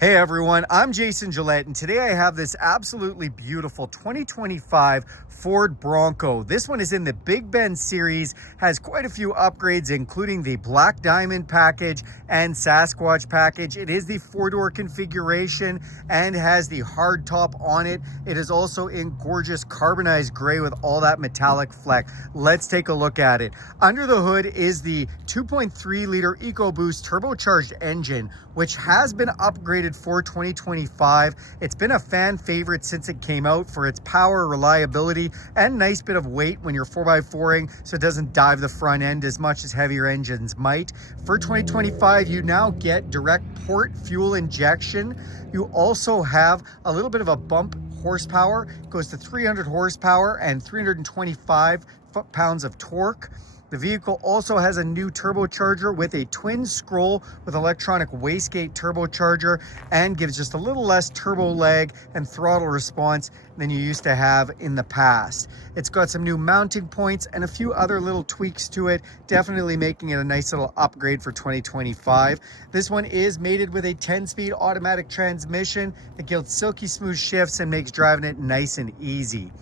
Hey everyone, I'm Jason Gillett, and today I have this absolutely beautiful 2025 Ford Bronco. This one is in the Big Bend series, has quite a few upgrades, including the Black Diamond package and Sasquatch package. It is the four-door configuration and has the hardtop on it. It is also in gorgeous carbonized gray with all that metallic fleck. Let's take a look at it. Under the hood is the 2.3 liter EcoBoost turbocharged engine, which has been upgraded for 2025. It's been a fan favorite since it came out for its power, reliability, and nice bit of weight when you're 4x4ing, so it doesn't dive the front end as much as heavier engines might. For 2025, you now get direct port fuel injection. You also have a little bit of a bump horsepower. It goes to 300 horsepower and 325 foot-pounds of torque. The vehicle also has a new turbocharger with a twin scroll with electronic wastegate turbocharger, and gives just a little less turbo lag and throttle response than you used to have in the past. It's got some new mounting points and a few other little tweaks to it, definitely making it a nice little upgrade for 2025. This one is mated with a 10-speed automatic transmission that gives silky smooth shifts and makes driving it nice and easy.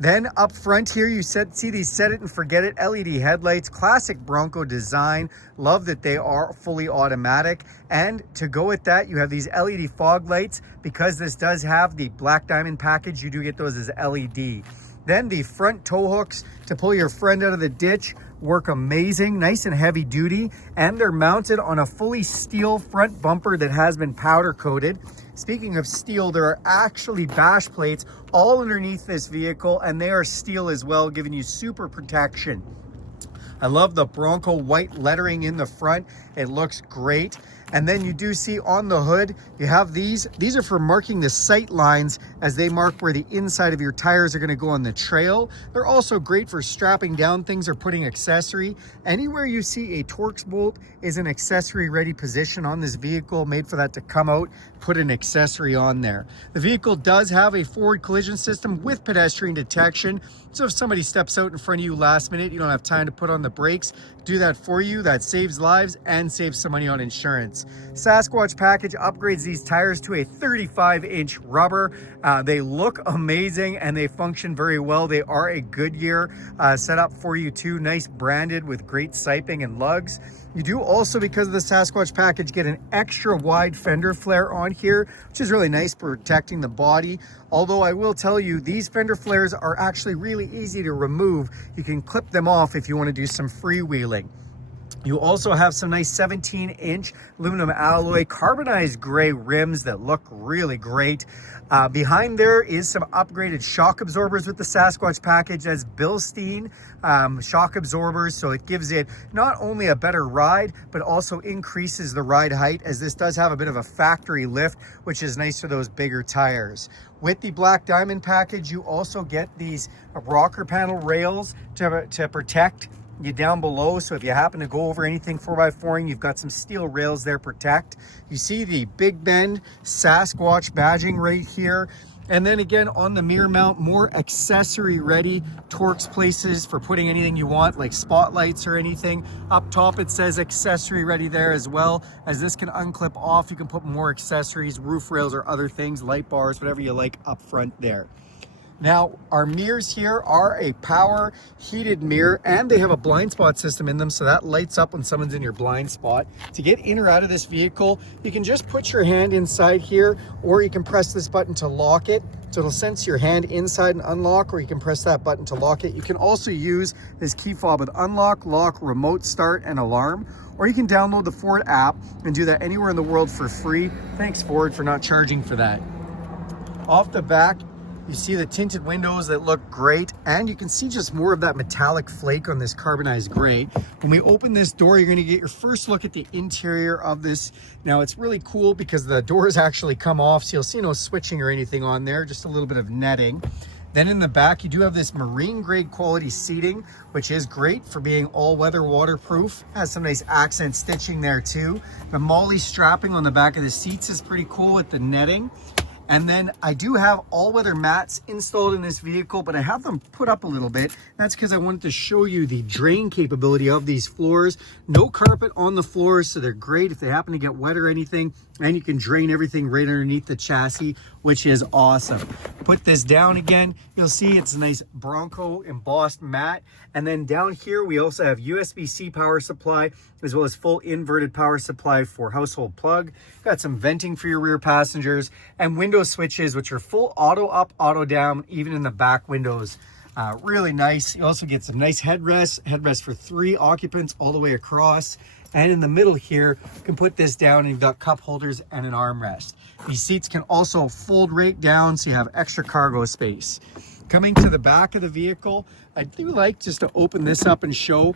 Then up front here, you see these set it and forget it LED headlights, classic Bronco design. Love that they are fully automatic. And to go with that, you have these LED fog lights. Because this does have the Black Diamond package, you do get those as LED. Then the front tow hooks to pull your friend out of the ditch work amazing, nice and heavy duty, and they're mounted on a fully steel front bumper that has been powder coated. Speaking of steel, there are actually bash plates all underneath this vehicle, and they are steel as well, giving you super protection. I love the Bronco white lettering in the front. It looks great. And then you do see on the hood, you have these are for marking the sight lines as they mark where the inside of your tires are going to go on the trail. They're also great for strapping down things or putting accessory. Anywhere you see a Torx bolt is an accessory ready position on this vehicle, made for that to come out, put an accessory on there. The vehicle does have a forward collision system with pedestrian detection. So if somebody steps out in front of you last minute, you don't have time to put on the brakes, do that for you. That saves lives and saves some money on insurance. Sasquatch package upgrades these tires to a 35-inch rubber. They look amazing and they function very well. They are a Goodyear setup for you too, nice branded with great siping and lugs. You do also, because of the Sasquatch package, get an extra wide fender flare on here, which is really nice for protecting the body. Although I will tell you, these fender flares are actually really easy to remove. You can clip them off if you want to do some freewheeling. You also have some nice 17-inch aluminum alloy carbonized gray rims that look really great. Behind there is some upgraded shock absorbers with the Sasquatch package as Bilstein shock absorbers, so it gives it not only a better ride, but also increases the ride height, as this does have a bit of a factory lift, which is nice for those bigger tires. With the Black Diamond package, you also get these rocker panel rails to protect you down below, so if you happen to go over anything 4x4ing, you've got some steel rails there protect. You see the Big Bend Sasquatch badging right here. And then again, on the mirror mount, more accessory ready Torx places for putting anything you want, like spotlights or anything. Up top it says accessory ready there as well, as this can unclip off. You can put more accessories, roof rails or other things, light bars, whatever you like up front there. Now, our mirrors here are a power heated mirror, and they have a blind spot system in them, so that lights up when someone's in your blind spot. To get in or out of this vehicle, you can just put your hand inside here, or you can press this button to lock it. So it'll sense your hand inside and unlock, or you can press that button to lock it. You can also use this key fob with unlock, lock, remote start, and alarm, or you can download the Ford app and do that anywhere in the world for free. Thanks, Ford, for not charging for that. Off the back, you see the tinted windows that look great, and you can see just more of that metallic flake on this carbonized gray. When we open this door, you're going to get your first look at the interior of this. Now, it's really cool because the doors actually come off, so you'll see no switching or anything on there, just a little bit of netting. Then in the back, you do have this marine grade quality seating, which is great for being all-weather waterproof. Has some nice accent stitching there too. The MOLLE strapping on the back of the seats is pretty cool with the netting. And then I do have all-weather mats installed in this vehicle, but I have them put up a little bit. That's because I wanted to show you the drain capability of these floors. No carpet on the floors, so they're great if they happen to get wet or anything. and you can drain everything right underneath the chassis, which is awesome. Put this down again, you'll see it's a nice Bronco embossed mat. And then down here, we also have USB-C power supply, as well as full inverted power supply for household plug. Got some venting for your rear passengers, and window switches, which are full auto up, auto down, even in the back windows. Really nice. You also get some nice headrest for 3 occupants all the way across. And in the middle here, you can put this down and you've got cup holders and an armrest. These seats can also fold right down so you have extra cargo space. Coming to the back of the vehicle, I do like just to open this up and show.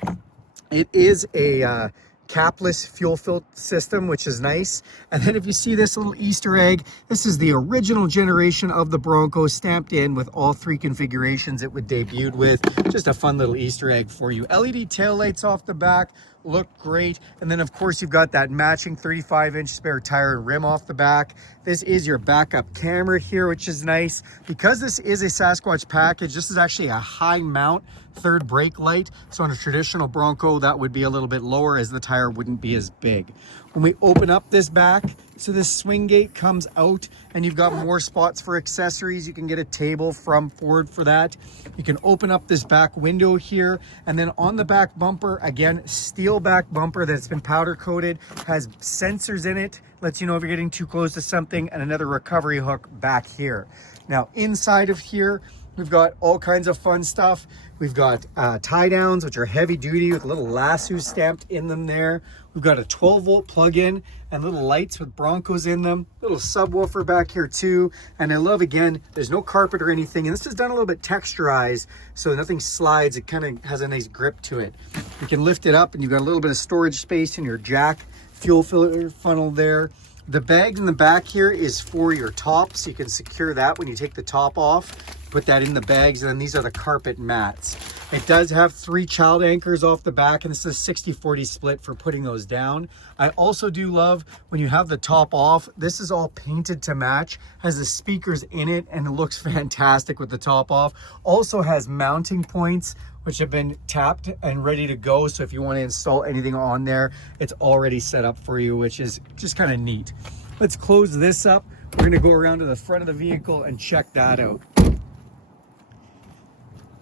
It is a capless fuel filter system, which is nice. And then if you see this little Easter egg, this is the original generation of the Bronco, stamped in with all 3 configurations it would debuted with. Just a fun little Easter egg for you. LED taillights off the back look great. And then of course you've got that matching 35-inch spare tire and rim off the back. This is your backup camera here, which is nice. Because this is a Sasquatch package, this is actually a high mount 3rd brake light. So on a traditional Bronco, that would be a little bit lower as the tire wouldn't be as big. When we open up this back, so this swing gate comes out and you've got more spots for accessories. You can get a table from Ford for that. You can open up this back window here, and then on the back bumper, again, steel back bumper that's been powder coated, has sensors in it, lets you know if you're getting too close to something, and another recovery hook back here. Now inside of here, we've got all kinds of fun stuff. We've got tie downs, which are heavy duty with little lassos stamped in them there. We've got a 12-volt plug-in and little lights with Broncos in them. Little subwoofer back here too. And I love, again, there's no carpet or anything. And this is done a little bit texturized, so nothing slides. It kind of has a nice grip to it. You can lift it up and you've got a little bit of storage space in your jack fuel filter funnel there. The bag in the back here is for your top, so you can secure that when you take the top off. Put that in the bags, and then these are the carpet mats. It does have 3 child anchors off the back, and this is a 60-40 split for putting those down. I also do love when you have the top off, this is all painted to match, has the speakers in it, and it looks fantastic with the top off. Also has mounting points, which have been tapped and ready to go. So if you want to install anything on there, it's already set up for you, which is just kind of neat. Let's close this up. We're gonna go around to the front of the vehicle and check that out.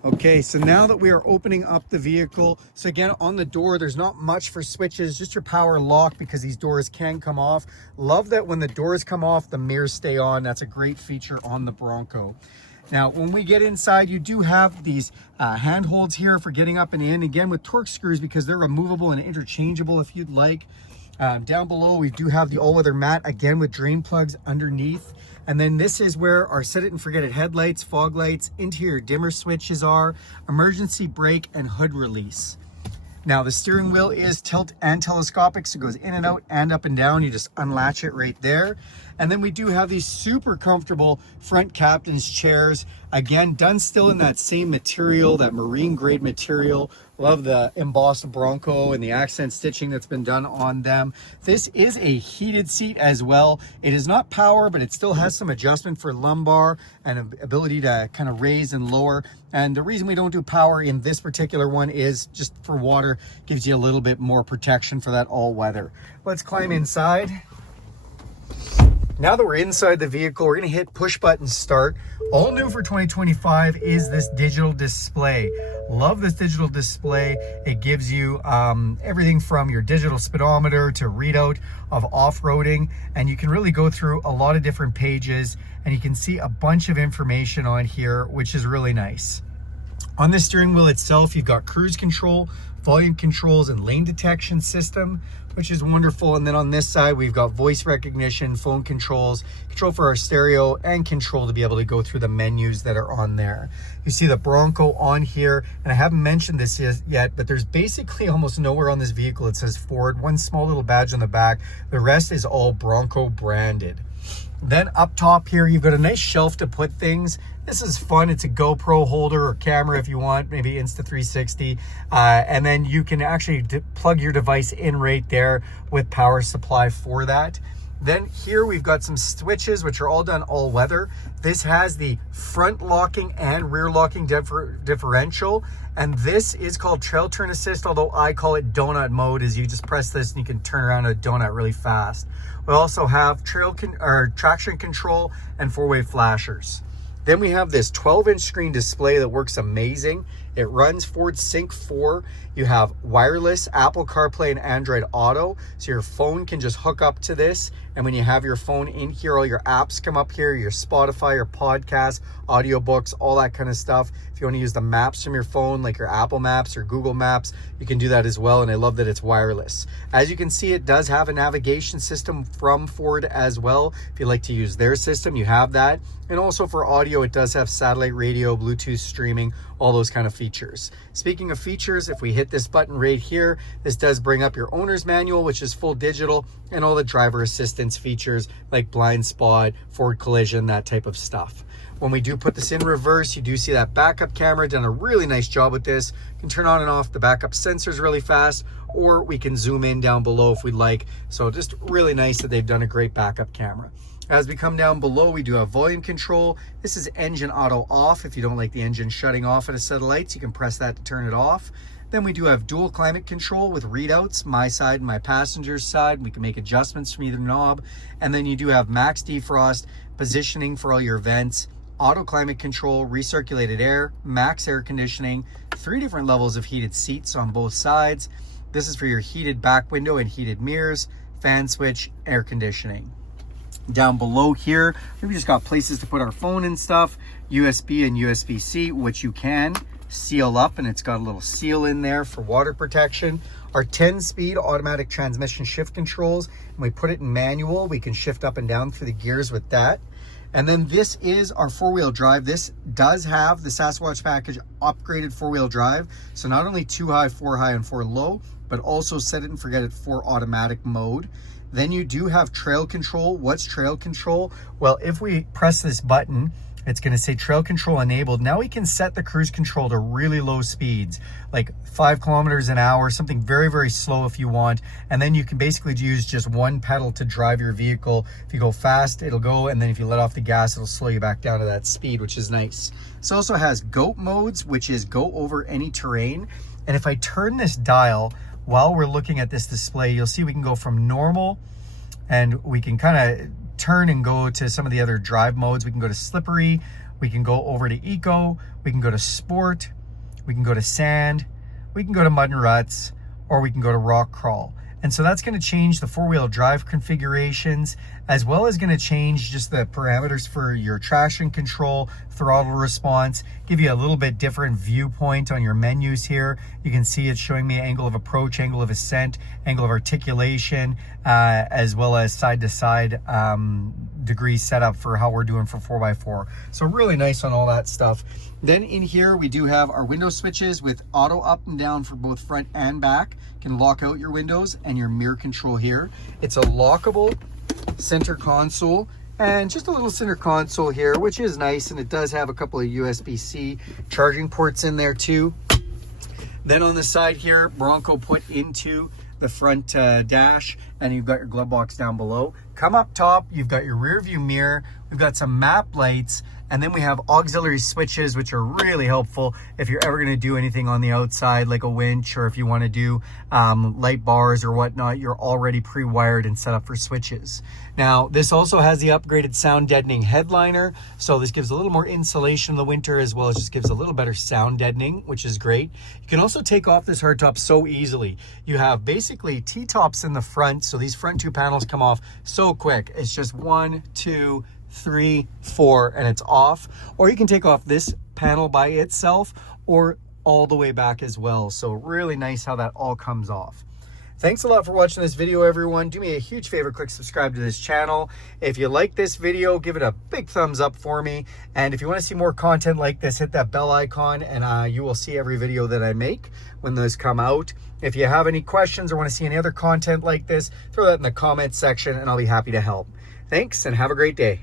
Okay, so now that we are opening up the vehicle, so again, on the door, there's not much for switches, just your power lock, because these doors can come off. Love that when the doors come off, the mirrors stay on. That's a great feature on the Bronco. Now, when we get inside, you do have these handholds here for getting up and in, again with Torx screws, because they're removable and interchangeable if you'd like. Down below, we do have the all-weather mat, again with drain plugs underneath. And then this is where our set it and forget it headlights, fog lights, interior dimmer switches are, emergency brake, and hood release. Now the steering wheel is tilt and telescopic, so it goes in and out and up and down. You just unlatch it right there. And then we do have these super comfortable front captain's chairs. Again, done still in that same material, that marine grade material. Love the embossed Bronco and the accent stitching that's been done on them. This is a heated seat as well. It is not power, but it still has some adjustment for lumbar and ability to kind of raise and lower. And the reason we don't do power in this particular one is just for water, gives you a little bit more protection for that all weather. Let's climb inside. Now that we're inside the vehicle, we're gonna hit push button start. All new for 2025 is this digital display. Love this digital display. It gives you everything from your digital speedometer to readout of off-roading, and you can really go through a lot of different pages, and you can see a bunch of information on here, which is really nice. On the steering wheel itself, you've got cruise control, volume controls, and lane detection system, which is wonderful. And then on this side, we've got voice recognition, phone controls, control for our stereo, and control to be able to go through the menus that are on there. You see the Bronco on here, and I haven't mentioned this yet, but there's basically almost nowhere on this vehicle it says Ford. One small little badge on the back. The rest is all Bronco branded. Then up top here, you've got a nice shelf to put things. This is fun. It's a GoPro holder or camera if you want, maybe Insta360. And then you can actually plug your device in right there with power supply for that. Then here we've got some switches, which are all done all weather. This has the front locking and rear locking differential. And this is called trail turn assist, although I call it donut mode, as you just press this and you can turn around a donut really fast. We also have traction control and 4-way flashers. Then we have this 12-inch screen display that works amazing. It runs Ford Sync 4. You have wireless Apple CarPlay and Android Auto. So your phone can just hook up to this. And when you have your phone in here, all your apps come up here, your Spotify, your podcasts, audiobooks, all that kind of stuff. If you want to use the maps from your phone, like your Apple Maps or Google Maps, you can do that as well. And I love that it's wireless. As you can see, it does have a navigation system from Ford as well. If you like to use their system, you have that. And also for audio, it does have satellite radio, Bluetooth streaming, all those kind of features. Speaking of features, if we hit this button right here, this does bring up your owner's manual, which is full digital, and all the driver assistance features like blind spot, forward collision, that type of stuff. When we do put this in reverse, you do see that backup camera. Done a really nice job with this. You can turn on and off the backup sensors really fast, or we can zoom in down below if we'd like. So just really nice that they've done a great backup camera. As we come down below, we do have volume control. This is engine auto off. If you don't like the engine shutting off at a set of lights, you can press that to turn it off. Then we do have dual climate control with readouts, my side and my passenger's side. We can make adjustments from either knob. And then you do have max defrost, positioning for all your vents, auto climate control, recirculated air, max air conditioning, 3 different levels of heated seats on both sides. This is for your heated back window and heated mirrors, fan switch, air conditioning. Down below here, we've just got places to put our phone and stuff, USB and USB-C, which you can seal up, and it's got a little seal in there for water protection. Our 10-speed automatic transmission shift controls, and we put it in manual. We can shift up and down through the gears with that. And then this is our 4-wheel drive. This does have the Sasquatch package upgraded 4-wheel drive. So not only 2 high, 4 high, and 4 low, but also set it and forget it for automatic mode. Then you do have trail control. What's trail control? Well, if we press this button, it's going to say trail control enabled. Now we can set the cruise control to really low speeds, like 5 kilometers an hour, something very, very slow if you want. And then you can basically use just one pedal to drive your vehicle. If you go fast, it'll go. And then if you let off the gas, it'll slow you back down to that speed, which is nice. This also has GO.AT modes, which is go over any terrain. And if I turn this dial, while we're looking at this display, you'll see we can go from normal, and we can kind of turn and go to some of the other drive modes. We can go to slippery, we can go over to eco, we can go to sport, we can go to sand, we can go to mud and ruts, or we can go to rock crawl. And so that's going to change the 4-wheel drive configurations, as well as going to change just the parameters for your traction control, throttle response, give you a little bit different viewpoint on your menus here. You can see it's showing me angle of approach, angle of ascent, angle of articulation, as well as side-to-side degree setup for how we're doing for 4x4. So really nice on all that stuff. Then in here, we do have our window switches with auto up and down for both front and back. You can lock out your windows, and your mirror control here. It's a lockable center console, and just a little center console here, which is nice. And it does have a couple of USB-C charging ports in there too. Then on the side here, Bronco put into the front dash, and you've got your glove box down below. Come up top, you've got your rear view mirror. We've got some map lights, and then we have auxiliary switches, which are really helpful if you're ever going to do anything on the outside, like a winch, or if you want to do light bars or whatnot. You're already pre-wired and set up for switches. Now, this also has the upgraded sound deadening headliner, so this gives a little more insulation in the winter, as well as just gives a little better sound deadening, which is great. You can also take off this hardtop so easily. You have basically T-tops in the front, so these front 2 panels come off so quick. It's just 1, 2, 3, 4, and it's off. Or you can take off this panel by itself, or all the way back as well. So really nice how that all comes off. Thanks a lot for watching this video, everyone. Do me a huge favor, click subscribe to this channel. If you like this video, give it a big thumbs up for me. And if you want to see more content like this, hit that bell icon, and you will see every video that I make when those come out. If you have any questions or want to see any other content like this, throw that in the comments section, and I'll be happy to help. Thanks, and have a great day.